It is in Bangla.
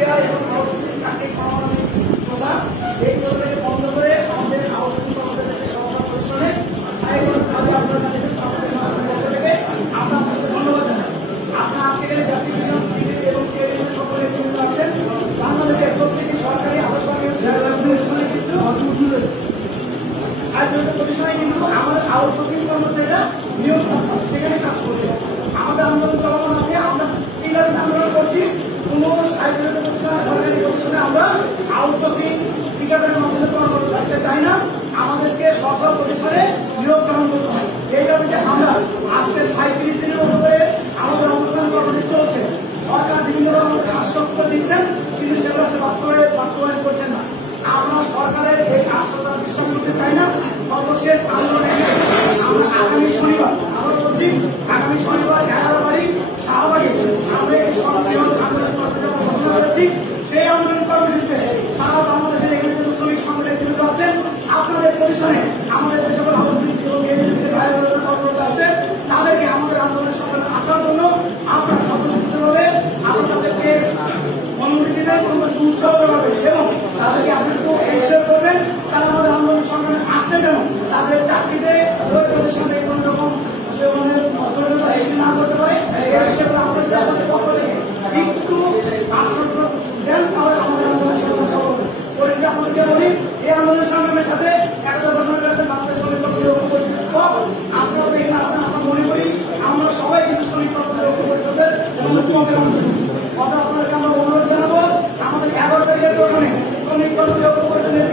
প্রক্রিয়া এবং আউটসোর্সিং চাকরি কর্মচারী প্রথা এই প্রথাকে বন্ধ করে আমাদের আউটসোর্সিং কর্মচারীদের সংস্থা প্রতিষ্ঠানে স্থায়ীভাবে আপনারা জানিয়েছেন আপনাদের সরকারের পক্ষ থেকে আমরা আপনাকে ধন্যবাদ জানাই। আপনার আজকে জাতীয় ইউনিয়ন সিভিল এবং ট্রেড ইউনিয়ন সকলে যুক্ত আছেন। বাংলাদেশের প্রত্যেকটি সরকারি প্রতিষ্ঠানে কিন্তু প্রতিষ্ঠানে কিন্তু আমাদের আউটসোর্সিং কর্মচারীরা নিয়োগ সেখানে কাজ করছে। আমাদের আন্দোলন চলমান আছে, আমরা এই দাবিতে আন্দোলন করছি। কোন সাহিত্য প্রতিষ্ঠান সরকারি প্রতিষ্ঠানে আমরা আউটসোর্সিং ঠিকাদারের মাধ্যমে কর্মরত থাকতে চাই না, আমাদেরকে সরকার প্রতিষ্ঠানে নিয়োগ গ্রহণ করতে হয়। এই দাবিতে আমরা আজকে 37 দিনের মতো করে আমাদের আন্দোলন কর্মসূচি চলছে। সরকার বিভিন্ন আমাদের আশ্বস্ত দিচ্ছেন, কিন্তু সেগুলো বাস্তবায়ন করছেন না। আমরা সরকারের এই আশ্বাস বিশ্বাস করতে চাই না। সর্বশেষ আন্দোলনে আমরা আগামী শনিবার, আমরা বলছি আগামী শনিবার 11 তারিখ শাহবাগে আমরা এই সম্মেলন আন্দোলন ঘোষণা করেছি। সেই আন্দোলন কর্মসূচিতে সারা বাংলাদেশের এখানে যে শ্রমিক সংগঠনের যুক্ত আছেন, আপনাদের প্রতিষ্ঠানে আমাদের যে সকল কর্মরত আছে তাদেরকে আমাদের আন্দোলনের সফল আসার জন্য আপনারা স্বতন্ত্রভাবে আপনারা তাদেরকে অনুমতি দিবেন, উৎসাহ করবেন এবং তাদেরকে আপনাদেরকেও এনশিওর করবেন তারা আমাদের আন্দোলন সংগ্রামে আসতে যেন তাদের চাকরিতে ওই প্রতিষ্ঠানে কোন রকম না করতে পারে। এই বিষয়গুলো আপনাদের পক্ষ থেকে একটু আশ্বস্ত দেন, তাহলে আমাদের আন্দোলন সংগ্রাম সফল হবে। পরিস্থিতি আপনাদেরকে বলি, এই আন্দোলন সংগ্রামের সাথে একটা ঘোষণা করেছেন বাংলাদেশ শ্রমিক পরিষদের আপনারা তো এখানে আসেন, আমরা মনে করি আমরা সবাই কিন্তু শ্রমিক পরিষদের কথা আপনাদেরকে আমরা অনুরোধ জানাবো। আমাদের 11 তারিখের প্রোগ্রামে শ্রমিক পরিষদের